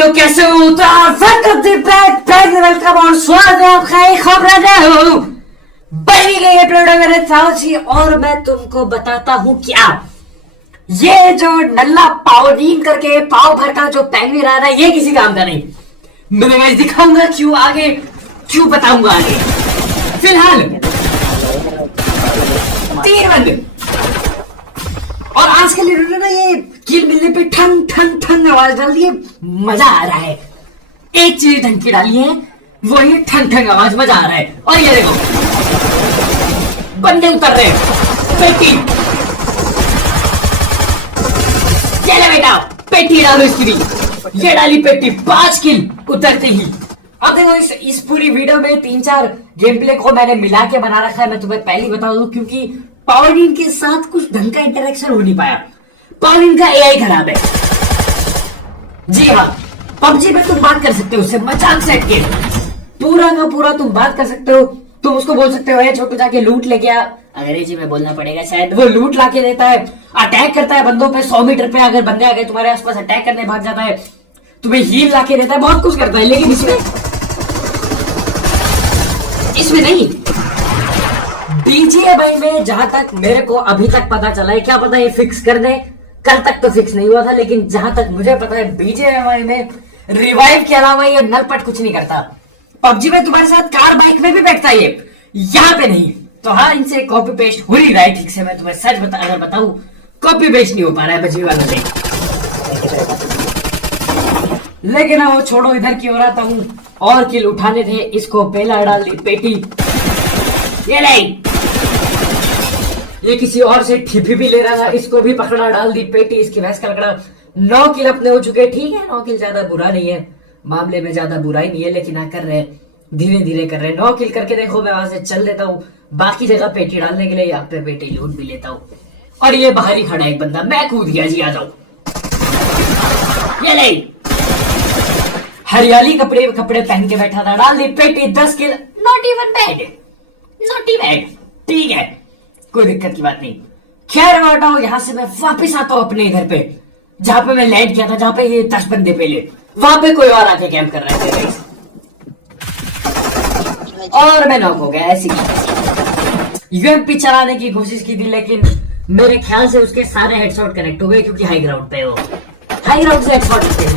लोग कैसे हो? तो वेलकम और स्वागत है आपका एक खबर हो बनी गई अपलोड मेरे साथ जी। और मैं तुमको बताता हूँ क्या, ये जो नल्ला पावनीन करके पाव भर का जो पेंगुइन आ रहा है ये किसी काम का नहीं। मैं गाइस दिखाऊंगा क्यों, आगे क्यों बताऊंगा आगे। फिलहाल 3 बंद और आज के लिए ना ये किल मिलने पे ठंग ठंग ठंग आवाज डाल दी है, मजा आ रहा है। एक चीज ढंग की डाली है, वो ये ठंग ठंग आवाज, मजा आ रहा है। और ये देखो बंदे उतर रहे हैं। पेटी ये ले बेटा, पेटी डालो इसकी भी। ये डाली पेटी, 5 किल उतरते ही। अब देखो इस पूरी वीडियो में 3-4 गेम प्ले को मैंने मिला के बना रखा है। मैं तुम्हें पहले ही बता दूं क्योंकि पावरडीन के साथ कुछ ढंग का इंटरेक्शन हो नहीं पाया। पावरडीन का एआई खराब है। जी हाँ, पबजी में तुम बात कर सकते हो उससे, मजाक सेट के पूरा का पूरा तुम बात कर सकते हो। तुम उसको बोल सकते हो छोटू जाके लूट लेके आ, अंग्रेजी में बोलना पड़ेगा शायद। वो लूट लाके देता है, अटैक करता है बंदों पे 100 मीटर पे। अगर बंदे आ गए तुम्हारे आसपास अटैक करने भाग जाता है, तुम्हें हील लाके देता है, बहुत कुछ करता है। लेकिन इसमें नहीं। बीजीएमआई में जहां तक मेरे को अभी तक पता चला है, क्या पता ये फिक्स कर दे, कल तक तो फिक्स नहीं हुआ था, लेकिन जहां तक मुझे पता है बीजीएमआई में रिवाइव के अलावा ये नलपट कुछ नहीं करता। पबजी में तुम्हारे साथ कार बाइक में भी बैठता है ये, यहाँ पे नहीं। तो हाँ, इनसे कॉपी पेस्ट हो नहीं रहा है ठीक से। मैं तुम्हें सच अगर बताऊं, कॉपी पेस्ट नहीं हो पा रहा है बजी वालों से। लेकिन वो छोड़ो, इधर की ओर आता हूं। और किल उठाने थे, इसको पहला डाल दी पेटी। ये नहीं, ये किसी और से ठिपी भी ले रहा था, इसको भी पकड़ा, डाल दी पेटी। इसकी भैंस का लकड़ा। 9 किल अपने हो चुके। ठीक है, 9 किल ज्यादा बुरा नहीं है, मामले में ज्यादा बुरा ही नहीं है, लेकिन कर रहे धीरे धीरे कर रहे। 9 किल करके देखो, मैं वहां से चल लेता हूँ बाकी जगह पेटी डालने के लिए, यहाँ पे पेटी लूट भी लेता हूँ। और ये बाहर ही खड़ा एक बंदा, मैं कूद गया जी, आ जाओ। ये नहीं, हरियाली कपड़े पहन के बैठा था, डाल दी पेटी। 10 kill, not even bad, not even bad. ठीक है, कोई दिक्कत की बात नहीं। खैर हटाओ, यहां से मैं वापस आता हूं अपने घर पे, जहां पे मैं लैंड किया था, जहां पे ये 10 बंदे पहले। वहां पे कोई और आके कैंप कर रहे थे और मैं नॉक हो गया। ऐसी यूएमपी चलाने की कोशिश की थी, लेकिन मेरे ख्याल से उसके सारे हेडशॉट कनेक्ट हो गए, क्योंकि हाई ग्राउंड पे वो हाई ग्राउंड से हेडशॉट करते।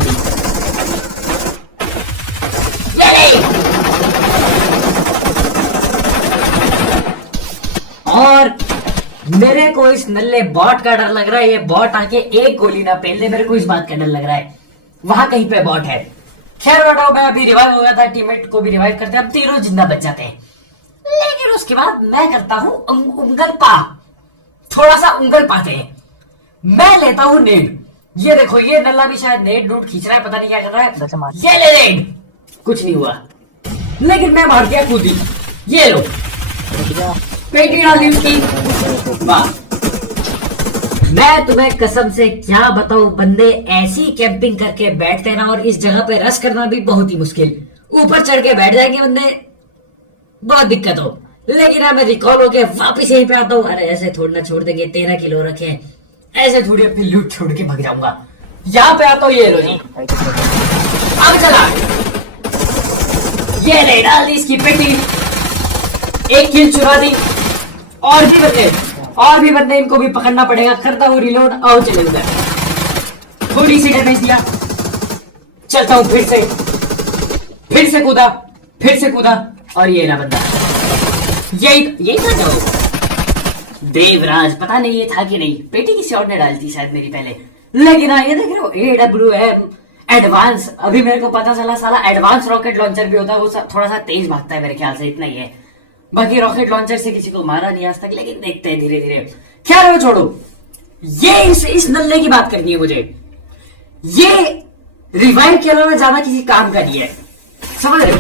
और मेरे को इस नल्ले बॉट का डर लग रहा है। ये बॉट आके एक गोली ना पहन ले, मेरे को इस बात का डर लग रहा है। वहां कहीं पे बॉट है। खैर बताओ, मैं अभी रिवाइव हो गया था, टीममेट को भी रिवाइव करते हैं, अब तीनों जिंदा बच जाते हैं। लेकिन उसके बाद मैं करता हूं उंगल पा, थोड़ा सा उंगल पाते हैं। मैं लेता हूं नेड। ये देखो, ये नल्ला भी शायद नेड नोट खींच रहा है, पता नहीं क्या कर रहा है। ये ले नेड, कुछ नहीं हुआ, लेकिन मैं मार दिया कूदी। ये लो पेटी डाल दी उसकी। वाह, मैं तुम्हें कसम से क्या बताऊं, बंदे ऐसी कैंपिंग करके बैठते हैं ना, और इस जगह पे रश करना भी बहुत ही मुश्किल। ऊपर चढ़ के बैठ जाएंगे बंदे, बहुत दिक्कत हो। लेकिन मैं रिकॉल होके वापिस यहीं पे आता हूँ। अरे ऐसे थोड़ा ना छोड़ देंगे, 13 किलो रखे हैं, ऐसे थोड़ी अपनी लूट छोड़ के भाग जाऊंगा। यहाँ पे आता हूँ, ये लो जी, अब चला। ये ले, डाल दी इसकी पेटी, 1 किल चुरा दी। और भी बंदे इनको भी पकड़ना पड़ेगा। करता हूँ रिलोड, आओ चले उधर। थोड़ी सी डैमेज दिया, चलता हूँ फिर से कूदा। और ये ना बंदा, यही था जो देवराज, पता नहीं ये था कि नहीं। पेटी किसी और ने डाली थी शायद मेरी पहले। लेकिन हाँ, ये देख रहे हो AWM एडवांस। अभी मेरे को पता चला साला एडवांस रॉकेट लॉन्चर भी होता है, वो थोड़ा सा तेज भागता है मेरे ख्याल से, इतना ही है। बाकी रॉकेट लॉन्चर से किसी को मारा नहीं आज तक, लेकिन देखते हैं धीरे धीरे। खैर वो छोड़ो, ये इस नल्ले की बात करनी है मुझे। ये रिवाइव के अलावा ज्यादा किसी काम का नहीं है, समझ रहे हो।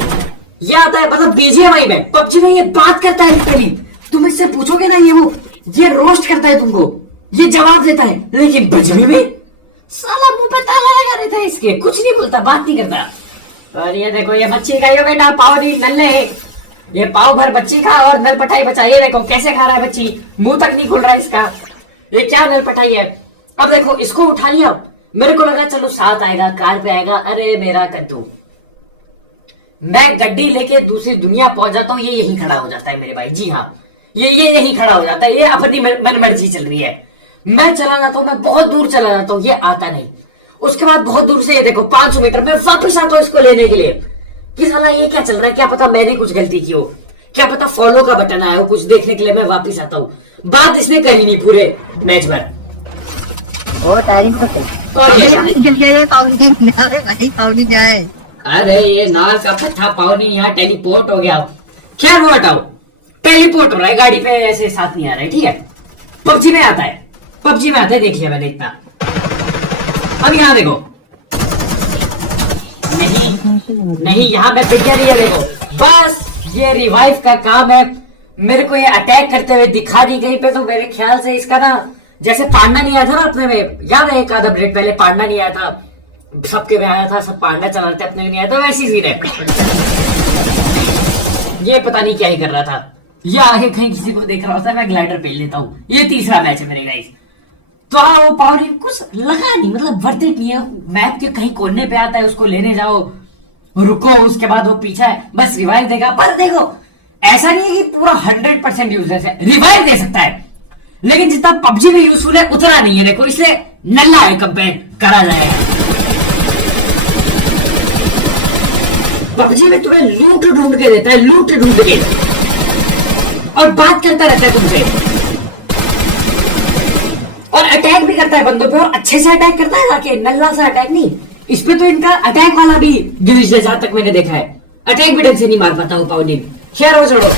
ये आता है मतलब बीजीएमआई में, पबजी में ये बात करता है लिटरली। तुम इससे पूछोगे ना, ये रोस्ट करता है तुमको, ये जवाब देता है। लेकिन बजवी में साला मुंह पे ताला लगा रहता है इसके, कुछ नहीं बोलता, बात नहीं करता। और ये देखो, ये बच्ची का ये बेटा पाव नहीं नल्ले है, ये पाव भर बच्ची खा और नल पटाई बचा। ये देखो कैसे खा रहा है बच्ची, मुंह तक नहीं खुल रहा है इसका। ये क्या नल पटाई है। अब देखो, इसको उठा लिया, मेरे को लगा चलो साथ आएगा, कार पे आएगा। अरे मेरा कद्दू, मैं गड्डी लेके दूसरी दुनिया पहुंच जाता हूँ, ये यहीं खड़ा हो जाता है मेरे भाई। जी हाँ, ये यहीं खड़ा हो जाता है। ये अपनी मन मर्जी चल रही है। मैं चला जाता हूँ, मैं बहुत दूर चला जाता हूँ, ये आता नहीं। उसके बाद बहुत दूर से ये देखो 500 मीटर में वापस आता हूँ इसको लेने के लिए कि साला ये क्या चल रहा है, क्या पता मैंने कुछ गलती की हो, क्या पता फॉलो का बटन आया हो, कुछ देखने के लिए मैं वापस आता हूँ। बात इसने करी नहीं पूरे मैच भर। जाए अरे ये नाल का पत्थर पावनी यहाँ टेलीपोर्ट हो गया। खैर वो हटाओ, टेलीपोर्ट हो रहा है गाड़ी पे, ऐसे साथ नहीं आ रहा है। ठीक है, पबजी में आता है, पबजी में आता है, देख लिया मैंने इतना। अब यहाँ देखो, नहीं यहाँ मैं पिट गया नहीं है। देखो बस ये रिवाइव का काम है। मेरे को ये अटैक करते हुए दिखा दी कहीं पे, तो मेरे ख्याल से इसका ना जैसे पांडा नहीं आया था ना अपने में, याद है एक आधा ब्रेक पहले पांडा नहीं आया था, सबके में आया था, सब पांडा चलाते अपने में नहीं आया था, वैसी सीन है। ये पता नहीं क्या ही कर रहा था, ये आगे कहीं किसी को देख रहा होता, मैं ग्लाइडर पहन लेता हूँ। ये तीसरा मैच है मेरे गाइस। तो हाँ वो पावर कुछ लगा नहीं, मतलब वर्थ इट नहीं है। मैप के कहीं कोने पे आता है, उसको लेने जाओ, रुको, उसके बाद वो पीछा है, बस रिवाइव देगा। पर देखो ऐसा नहीं है कि पूरा 100% यूजलेस है, रिवाइव दे सकता है, लेकिन जितना पबजी में यूजफुल है उतना नहीं है। देखो इसलिए नल्ला है कंपेयर करा जाएगा। पबजी में तुम्हें लूट ढूंढ के देता है, लूट ढूंढ के, और बात करता रहता है तुमसे, और अटैक भी करता है बंदों पे, और अच्छे से अटैक करता है जाके, नल्ला सा अटैक नहीं। इस पे तो इनका अटैक वाला भी गिलिच है, जहां तक मैंने देखा है। अटैक भी ढंग से नहीं मार पाता हूँ पाउंडिन। खैर वो छोड़ो,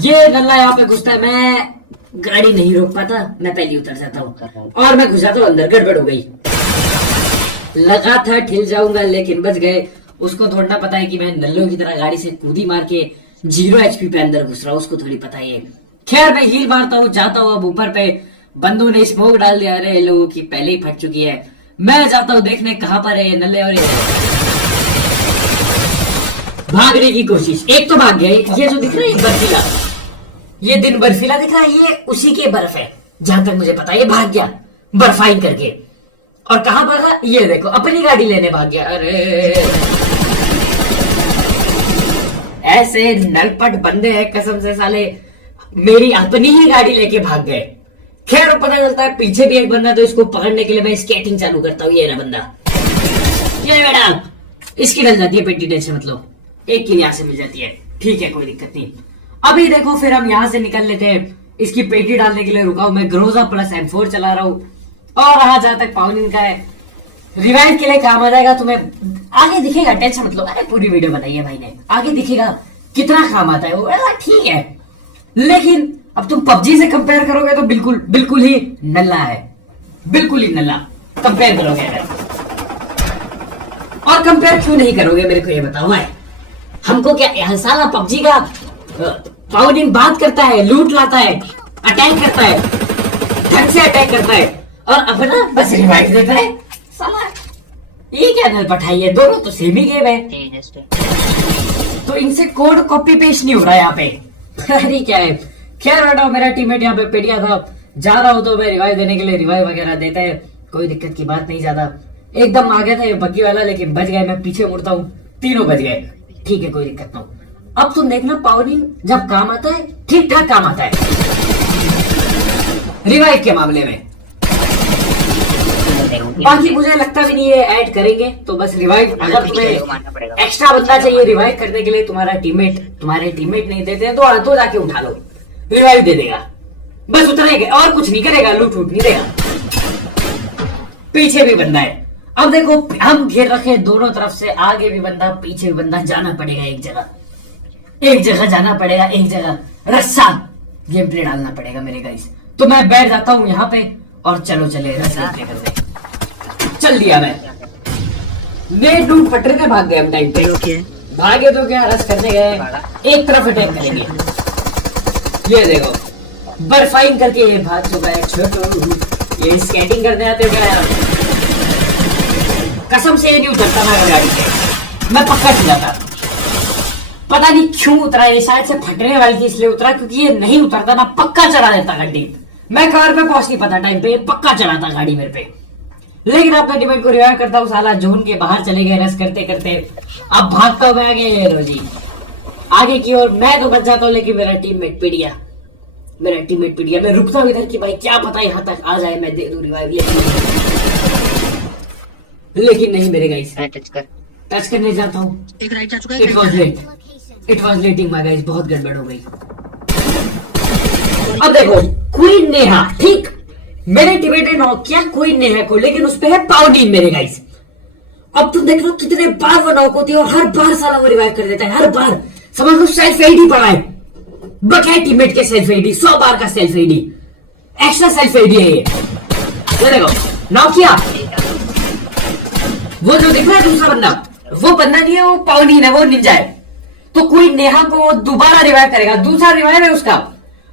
ये नल्ला यहाँ पे घुसता है, मैं गाड़ी नहीं रोक पाता, मैं पहले उतर जाता हूँ और मैं घुस जाता हूँ अंदर। गड़बड़ हो गई, लगा था ठिल जाऊंगा लेकिन बच गए। उसको थोड़ा ना पता है कि मैं नल्लों की तरह गाड़ी से कूदी मार के 0 HP पे अंदर घुस रहा हूँ, उसको थोड़ी पता है। खैर मैं हील मारता हूँ, जाता हूँ अब ऊपर पे। बंदों ने स्मोक डाल दिया, अरे लोगों की पहले ही फट चुकी है। मैं जाता हूँ देखने कहां पर है नल्ले, और भागने की कोशिश। एक तो भाग गया, ये जो दिख रहा है बर्फीला, ये दिन बर्फीला दिख रहा है, ये उसी के बर्फ है जहां तक मुझे पता है। ये भाग गया बर्फाइन करके, और कहां भागा ये देखो, अपनी गाड़ी लेने भाग गया। अरे ऐसे नलपट बंदे हैं कसम से, साले मेरी अपनी ही गाड़ी लेके भाग गए। खैर पता चलता है पीछे भी एक बंदा, तो इसको पकड़ने के लिए मैं स्केटिंग चालू करता हूँ। ये रहा बंदा, ये मैडम, इसकी मिल जाती है पेटी टेंशन, मतलब एक की यहाँ से मिल जाती है। ठीक है कोई दिक्कत नहीं। अभी देखो फिर हम यहाँ से निकल लेते हैं। इसकी पेटी डालने के लिए रुका हूं मैं, ग्रोजा प्लस M4 चला रहा हूँ। और रहा जहां तक पाउनिन का है, रिवाइव के लिए काम आ जाएगा, तुम्हें आगे दिखेगा, टेंशन मतलब। अरे पूरी वीडियो बनाई है भाई ने, आगे दिखेगा कितना काम आता है वो। ठीक है, लेकिन अब तुम पबजी से कंपेयर करोगे तो बिल्कुल ही नल्ला है, बिल्कुल ही नल्ला कंपेयर करोगे। और कंपेयर क्यों नहीं करोगे मेरे को ये बताओ भाई। हमको क्या साला पबजी का पाउनिन बात करता है, लूट लाता है, अटैक करता है, ढंग से अटैक करता है, और अपना बस रिवाइव देता है। साला ये क्या नल पठाई है, दोनों तो सेम ही गेम है, तो इनसे कोड कॉपी पेस्ट नहीं हो रहा है यहाँ पे। अरे क्या है। खैर बेटा, मेरा टीममेट यहाँ पे पेटिया था, जा रहा हूँ तो मैं रिवाइव देने के लिए रिवाइव वगैरह देता है, कोई दिक्कत की बात नहीं। ज्यादा एकदम आ गया था ये बग्गी वाला, लेकिन बच गए। मैं पीछे मुड़ता हूँ, तीनों बच गए। ठीक है कोई दिक्कत ना। अब तुम देखना पाउनिन जब काम आता है ठीक ठाक काम आता है रिवाइव के मामले में। बाकी मुझे लगता भी नहीं है ऐड करेंगे, तो बस रिवाइव, अगर तुम्हें एक्स्ट्रा बंदा चाहिए रिवाइव करने के लिए, तुम्हारे टीममेट नहीं देते हैं तो जाके उठा लो, रिवाइव दे देगा, बस उतना ही, और कुछ नहीं करेगा, लूट नहीं देगा। पीछे भी बंदा है। अब देखो हम घेर रखे दोनों तरफ से, आगे भी बंदा पीछे भी बंदा, जाना पड़ेगा एक जगह जाना पड़ेगा, एक जगह रस्सा गेम प्ले डालना पड़ेगा मेरे गाइस। तो मैं बैठ जाता हूँ यहाँ पे, और चलो चले रस्सा प्ले करते। चल दिया मैं डूब फटरे में भाग गए हम टाइम पे। भागे तो क्या, रस करने गए, एक तरफ अटैक करेंगे। ये देखो बर्फाइन करके ये भाग चुका है छोटू। ये स्केटिंग करने आते हो क्या? कसम से ये नहीं उतरता मैं गाड़ी से, मैं पक्का चिल्लाता। पता नहीं क्यों उतरा, ये शायद से फटने वाली थी इसलिए उतरा, क्योंकि ये नहीं उतरता ना, पक्का चढ़ा देता गाड़ी। मैं कार पे पहुंच नहीं पाता टाइम पे, पक्का चढ़ाता गाड़ी मेरे पे। लेकिन अपने टीममेट को रिवाइव करता हूँ, साला जोन के बाहर चले गए रस करते करते। अब भागता हूँ मैं आगे रोजी, आगे की ओर मैं तो बच जाता हूँ, लेकिन मेरा टीममेट पिट गया। मैं रुकता हूँ इधर कि भाई क्या पता यहाँ तक आ जाए, मैं दे दूं रिवाइव, लेकिन नहीं मेरे गाइस। टच करने जाता हूँ, एक राइट जा चुका it was letting my guys, बहुत गड़बड़ हो गई। अब देखो क्वीन नेहा, ठीक मेरे टीममेट ने नॉक किया क्वीन नेहा को, लेकिन उस पे है पाउडीन मेरे गाइस। अब तुम देख लो कितने बार वो नॉक होती है और हर बार साला वो रिवाइव कर देता है, हर बार। समझ लो सेल्फ एडी पड़ा है, बकाए टीममेट के सेल्फ एडी, 100 बार का सेल्फ एडी, एक्स्ट्रा सेल्फ एडी है ये देखो। नॉक किया, वो जो दिख रहा है दूसरा बंदा, वो बंदा नहीं है, वो पाउडीन है, वो निंजा है। तो कोई नेहा को दोबारा रिवाइव करेगा, दूसरा रिवाइव है उसका,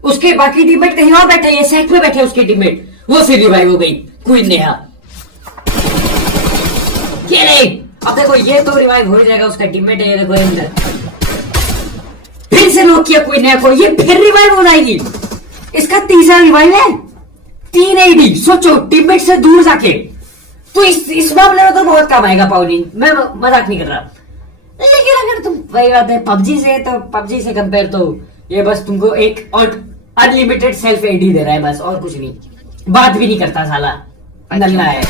उसके बाकी टीममेट कहीं और बैठे, ये सेट में बैठे उसके टीममेट, वो फिर रिवाइव हो गई क्वीन नेहा। ये नहीं, अब देखो ये तो रिवाइव हो जाएगा, उसका टीममेट है, ये देखो अंदर। फिर से नॉक किया क्वीन नेहा को, ये फिर रिवाइव हो जाएगी, इसका तीसरा रिवाइव है, 3 एडी। सोचो टीममेट से दूर जाके, तो इस मामले में तो बहुत काम आएगा पाउलिन, मैं मजाक नहीं कर रहा। लेकिन अगर तुम वही बात है पबजी से, तो पबजी से कंपेयर तो ये बस तुमको एक और अनलिमिटेड सेल्फ एडी दे रहा है बस, और कुछ नहीं, बात भी नहीं करता साला, नल्ला है।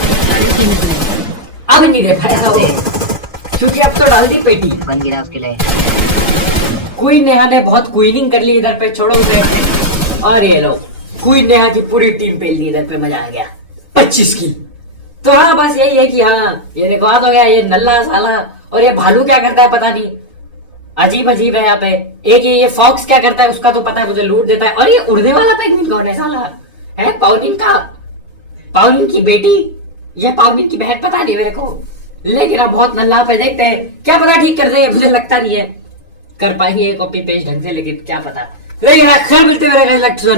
अब नहीं दे पाएगा वो, क्योंकि अब तो डाल दी पेटी, बन गिरा उसके लिए। क्वीन नेहा ने बहुत क्वीनिंग कर ली इधर पे, छोड़ो उसे। और ये लो क्वीन नेहा की पूरी टीम पेल दी इधर पे, मजा आ गया 25 की। तो हाँ बस यही है कि हाँ ये देखो हाथ हो गया, ये नल्ला साला। और ये भालू क्या करता है पता नहीं, अजीब अजीब है यहाँ पे। एक ये फॉक्स क्या करता है उसका तो पता है, मुझे लूट देता है। और ये उड़ने वाला पेंगुइन कौन है साला, है पाउलिन का, पाउलिन की बेटी या पाउलिन की बहन, पता नहीं मेरे को। लेकिन अब बहुत नल्ला पे, देखते हैं क्या पता ठीक कर दे, मुझे लगता नहीं है कर पाएंगे कॉपी पेस्ट ढंग से, लेकिन क्या पता। लेकिन खैर मिलते मेरे लक्ष्य